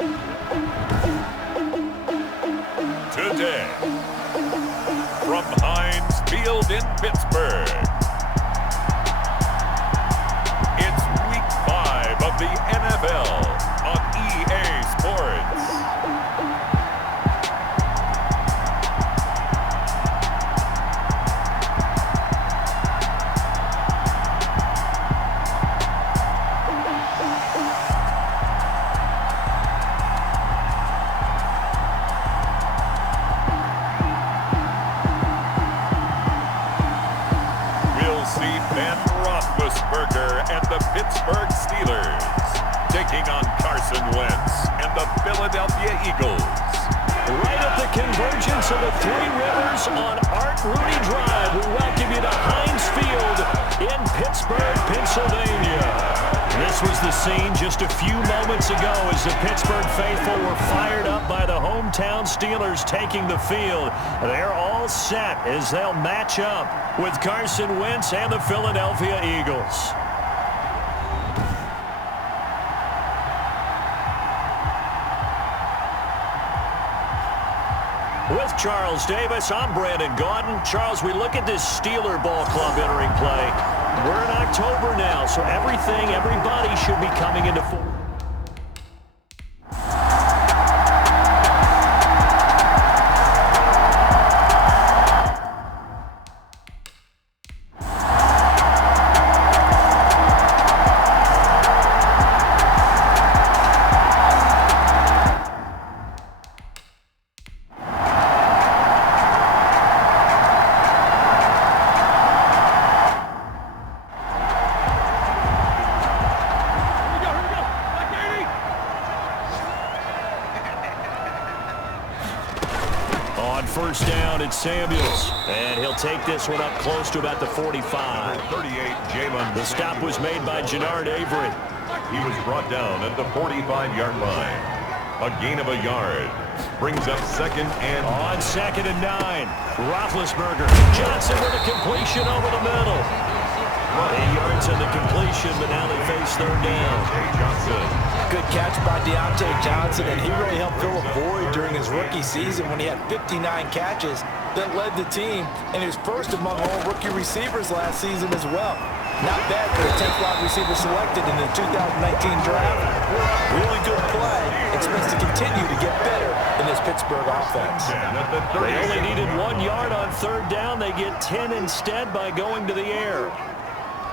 Today, from Heinz Field in Pittsburgh, it's Week 5 of the NFL on EA Sports. And the Pittsburgh Steelers taking on Carson Wentz and the Philadelphia Eagles. Right at the convergence of the Three Rivers on Art Rooney Drive, we welcome you to Heinz Field in Pittsburgh, Pennsylvania. This was the scene just a few moments ago as the Pittsburgh faithful were fired up by the hometown Steelers taking the field. They're all set as they'll match up with Carson Wentz and the Philadelphia Eagles. With Charles Davis, I'm Brandon Gaudin. Charles, we look at this Steeler ball club entering play. We're in October now, so everybody should be coming into form. First down, it's Samuels, and he'll take this one up close to about the 45. 38, Jalen. The stop was made by Jannard Avery. He was brought down at the 45-yard line. A gain of a yard brings up second and... On 2nd and 9, Roethlisberger. Johnson with a completion over the middle. 8 yards on the completion, but now they face third down. Johnson. Good catch by Deontay Johnson, and he really helped fill a void during his rookie season when he had 59 catches that led the team, and he was first among all rookie receivers last season as well. Not bad for the 10th wide receiver selected in the 2019 draft. Really good play. Expects to continue to get better in this Pittsburgh offense. They only needed 1 yard on third down. They get 10 instead by going to the air.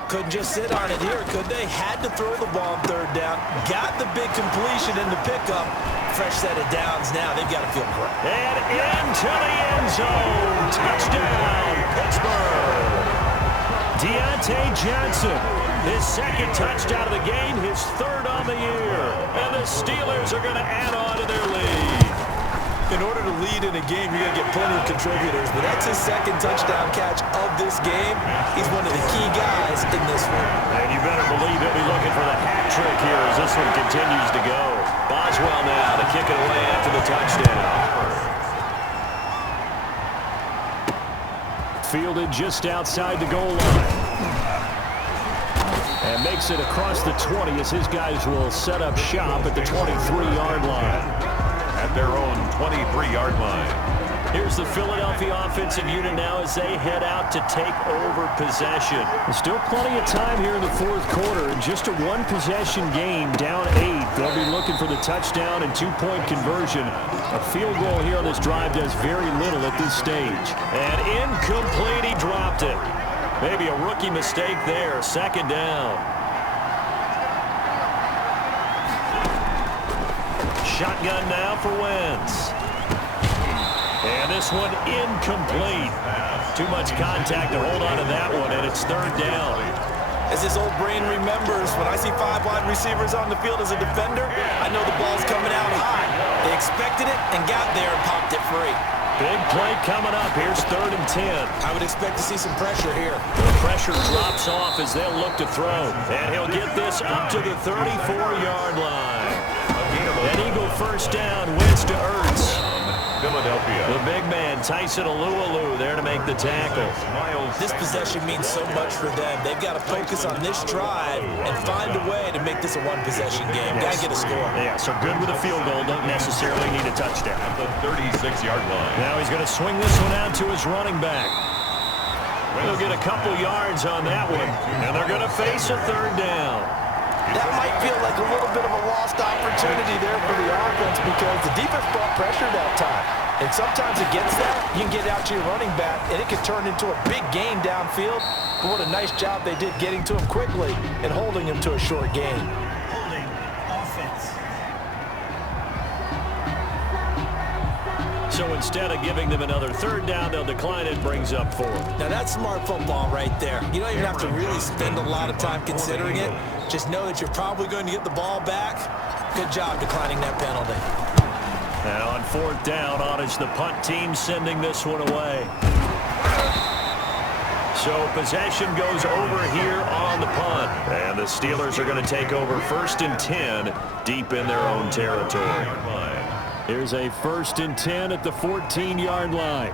Couldn't just sit on it here, could they? Had to throw the ball on third down. Got the big completion in the pickup. Fresh set of downs now. They've got to feel great. And into the end zone. Touchdown, Pittsburgh. Deontay Johnson, his second touchdown of the game, his third on the year. And the Steelers are going to add on to their lead. In order to lead in a game, you're going to get plenty of contributors, but that's his second touchdown catch of this game. He's one of the key guys in this one. And you better believe he'll be looking for the hat trick here as this one continues to go. Boswell now to kick it away after the touchdown. Fielded just outside the goal line. And makes it across the 20 as his guys will set up shop at the 23-yard line. At their own 23-yard line. Here's the Philadelphia offensive unit now as they head out to take over possession. There's still plenty of time here in the fourth quarter. And just a one-possession game, down 8. They'll be looking for the touchdown and two-point conversion. A field goal here on this drive does very little at this stage. And incomplete, he dropped it. Maybe a rookie mistake there. Second down. Shotgun now for Wentz. And this one incomplete. Too much contact to hold on to that one, and it's third down. As his old brain remembers, when I see 5 wide receivers on the field as a defender, I know the ball's coming out high. They expected it and got there and popped it free. Big play coming up. Here's 3rd and 10. I would expect to see some pressure here. The pressure drops off as they'll look to throw. And he'll get this up to the 34-yard line. An Eagle first down, Wentz to Ertz. Philadelphia. The big man, Tyson Alualu, there to make the tackle. This possession means so much for them. They've got to focus on this drive and find a way to make this a one-possession game. Got to get a score. Yeah, so good with a field goal. Don't necessarily need a touchdown. At the 36-yard line. Now he's going to swing this one out to his running back. They'll get a couple yards on that one, and they're going to face a third down. That might feel like a little bit of a lost opportunity there for the offense because the defense brought pressure that time. And sometimes against that, you can get out to your running back, and it can turn into a big gain downfield. But what a nice job they did getting to him quickly and holding him to a short gain. Holding offense. So instead of giving them another third down, they'll decline it, brings up fourth. Now that's smart football right there. You don't even have to really spend a lot of time considering it. Just know that you're probably going to get the ball back. Good job declining that penalty. And on fourth down, on is the punt team sending this one away. So possession goes over here on the punt. And the Steelers are going to take over 1st and 10 deep in their own territory. Here's a 1st and 10 at the 14-yard line.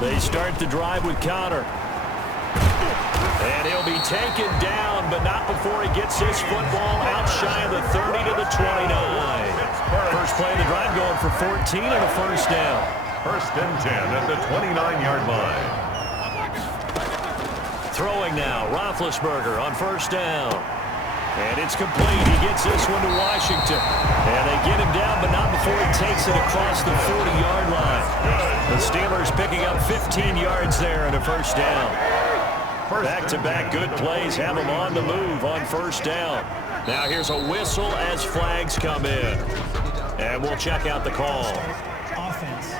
They start the drive with Connor. And he'll be taken down, but not before he gets his football out shy of the 30 to the 29. First play of the drive going for 14 and a first down. 1st and 10 at the 29-yard line. Throwing now, Roethlisberger on first down. And it's complete. He gets this one to Washington. And they get him down, but not before he takes it across the 40-yard line. The Steelers picking up 15 yards there and a first down. Back-to-back good plays have them on the move on first down. Now here's a whistle as flags come in. And we'll check out the call. Offense.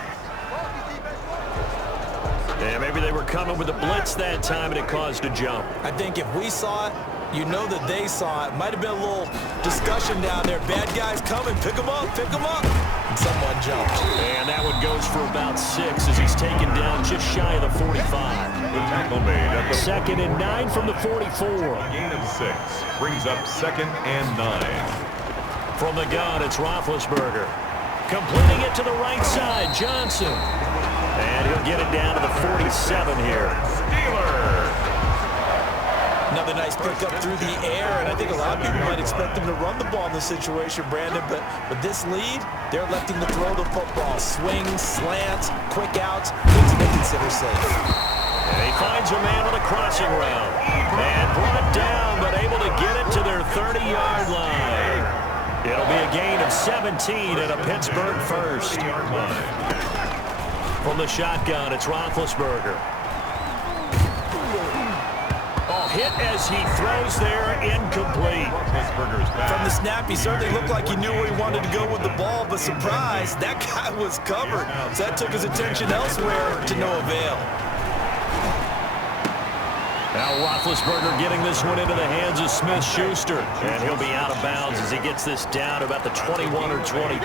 Yeah, maybe they were coming with a blitz that time and it caused a jump. I think if we saw it, you know that they saw it. Might have been a little discussion down there. Bad guys coming. Pick them up. Pick them up. And someone jumped. And that one goes for about 6 as he's taken down just shy of the 45. The tackle made at the 2nd and 9 from the 44. gain of 6. Brings up 2nd and 9. From the gun, it's Roethlisberger. Completing it to the right side, Johnson. And he'll get it down to the 47 here. Steelers. Another nice pickup through the air, and I think a lot of people might expect them to run the ball in this situation, Brandon, but with this lead, they're electing to throw the football. Swings, slants, quick outs, things they consider safe. And he finds a man on a crossing route. And brought down, but able to get it to their 30-yard line. It'll be a gain of 17 and a Pittsburgh first. From the shotgun, it's Roethlisberger. Hit as he throws there, incomplete. From the snap, he certainly looked like he knew where he wanted to go with the ball, but surprise, that guy was covered. So that took his attention elsewhere to no avail. Now Roethlisberger getting this one into the hands of Smith-Schuster. And he'll be out of bounds as he gets this down to about the 21 or 22.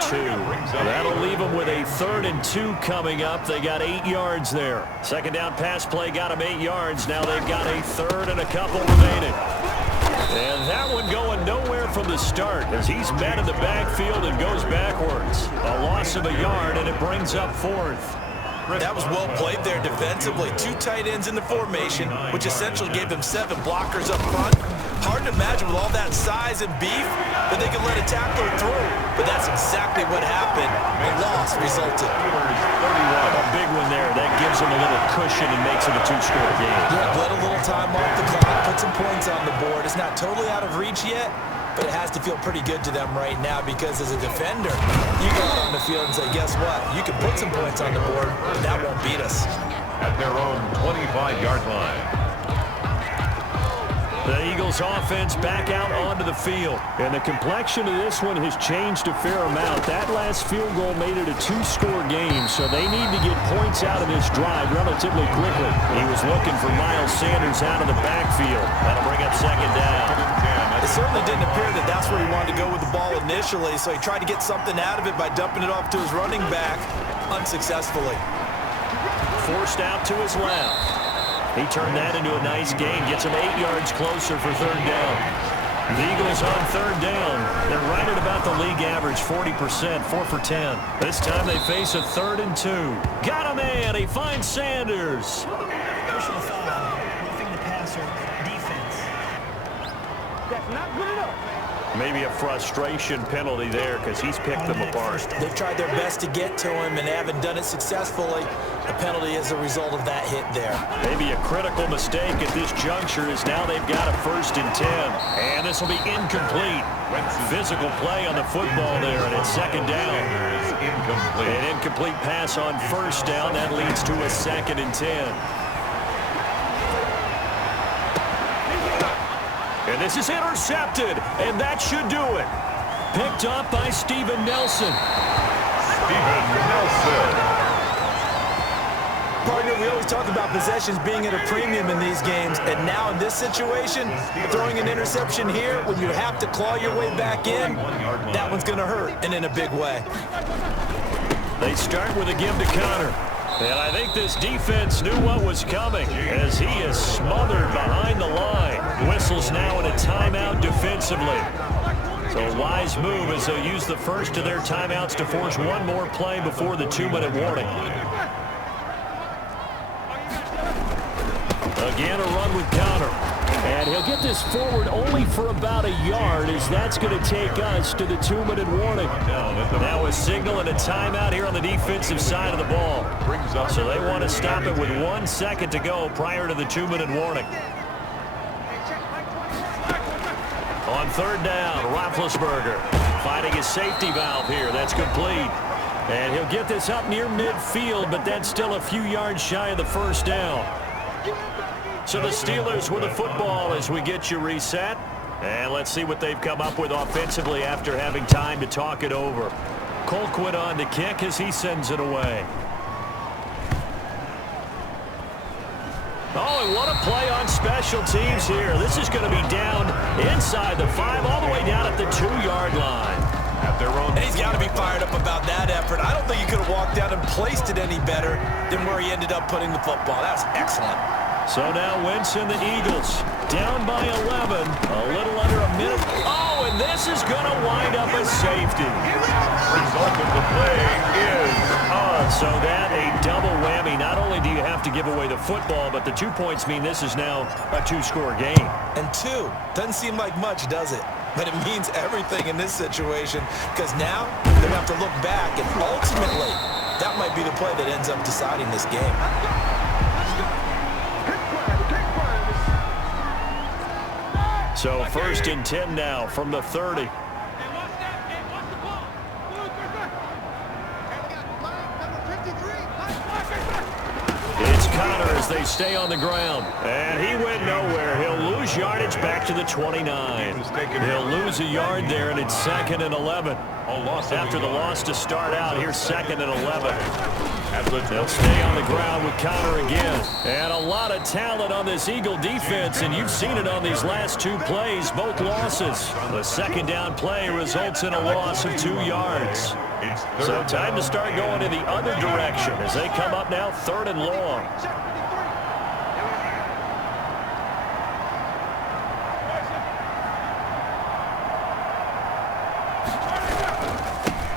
That'll leave him with a 3rd and 2 coming up. They got 8 yards there. Second down pass play got him 8 yards. Now they've got a 3rd and a couple remaining. And that one going nowhere from the start as he's met in the backfield and goes backwards. A loss of a yard, and it brings up 4th. That was well played there defensively. 2 tight ends in the formation, which essentially gave them 7 blockers up front. Hard to imagine with all that size and beef that they could let a tackler through. But that's exactly what happened. A loss resulted. A big one there. That gives them a little cushion and makes it a 2-score game. Yeah, let a little time off the clock, put some points on the board. It's not totally out of reach yet, but it has to feel pretty good to them right now because as a defender, you go out on the field and say, guess what? You can put some points on the board, but that won't beat us. At their own 25-yard line. The Eagles offense back out onto the field. And the complexion of this one has changed a fair amount. That last field goal made it a 2-score game, so they need to get points out of this drive relatively quickly. He was looking for Miles Sanders out of the backfield. That'll bring up 2nd down. It certainly didn't appear that that's where he wanted to go with the ball initially, so he tried to get something out of it by dumping it off to his running back unsuccessfully. Forced out to his left. He turned that into a nice gain, gets him 8 yards closer for 3rd down. The Eagles on third down. They're right at about the league average, 40%, 4 for 10. This time they face a 3rd and 2. Got a man. He finds Sanders. Personal foul. Roughing the passer. Defense. That's not good enough. Maybe a frustration penalty there because he's picked them apart. They've tried their best to get to him and haven't done it successfully. The penalty is a result of that hit there. Maybe a critical mistake at this juncture is now they've got a 1st and 10. And this will be incomplete. Physical play on the football there, and it's 2nd down. An incomplete pass on 1st down. That leads to a 2nd and 10. And this is intercepted, and that should do it. Picked up by Steven Nelson. Steven Nelson. Partner, we always talk about possessions being at a premium in these games, and now in this situation, throwing an interception here when you have to claw your way back in, that one's going to hurt, and in a big way. They start with a give to Connor. And I think this defense knew what was coming as he is smothered behind the line. Whistles now in a timeout defensively. So a wise move as they'll use the first of their timeouts to force one more play before the 2-minute warning. Again, a run with Connor. And he'll get this forward only for about a yard as that's going to take us to the 2-minute warning. Now a signal and a timeout here on the defensive side of the ball. So they want to stop it with 1 second to go prior to the 2-minute warning. On 3rd down, Roethlisberger finding his safety valve here. That's complete. And he'll get this up near midfield, but that's still a few yards shy of the 1st down. So the Steelers with the football as we get you reset. And let's see what they've come up with offensively after having time to talk it over. Colquitt on to kick as he sends it away. Oh, and what a play on special teams here. This is going to be down inside the 5, all the way down at the 2-yard line. At their own. And he's got to be fired up about that effort. I don't think he could have walked out and placed it any better than where he ended up putting the football. That was excellent. So now Wentz and the Eagles down by 11, a little under a minute. Oh, and this is going to wind up a safety. Result of the play is So that a double whammy. Not only do you have to give away the football, but the 2 points mean this is now a 2-score game. And 2 doesn't seem like much, does it? But it means everything in this situation because now they're going to have to look back, and ultimately that might be the play that ends up deciding this game. So 1st and 10 now from the 30. It's Connor as they stay on the ground. And he went nowhere. He'll lose yardage back to the 29. He'll lose a yard there, and it's 2nd and 11. After the loss to start out, here's 2nd and 11. They'll stay on the ground with Connor again. And a lot of talent on this Eagle defense, and you've seen it on these last 2 plays, both losses. The 2nd down play results in a loss of 2 yards. So time to start going in the other direction as they come up now 3rd and long.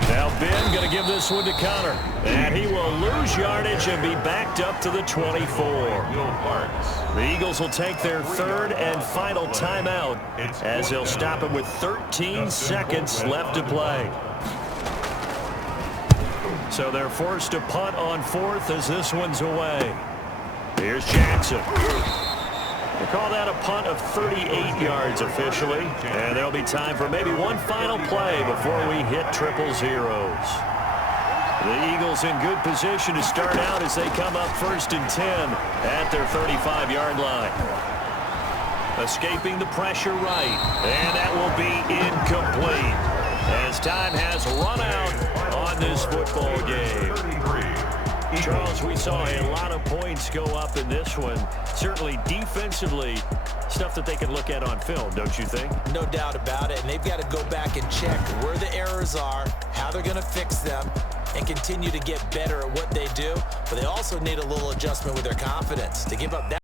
Now Ben going to give this one to Connor. And he will lose yardage and be backed up to the 24. The Eagles will take their 3rd and final timeout as they'll stop it with 13 seconds left to play. So they're forced to punt on 4th as this one's away. Here's Jackson. We'll call that a punt of 38 yards officially. And there'll be time for maybe one final play before we hit 000. The Eagles in good position to start out as they come up 1st and 10 at their 35-yard line. Escaping the pressure right. And that will be incomplete as time has run out on this football game. Charles, we saw a lot of points go up in this one. Certainly defensively, stuff that they can look at on film, don't you think? No doubt about it. And they've got to go back and check where the errors are, how they're going to fix them, and continue to get better at what they do. But they also need a little adjustment with their confidence to give up that.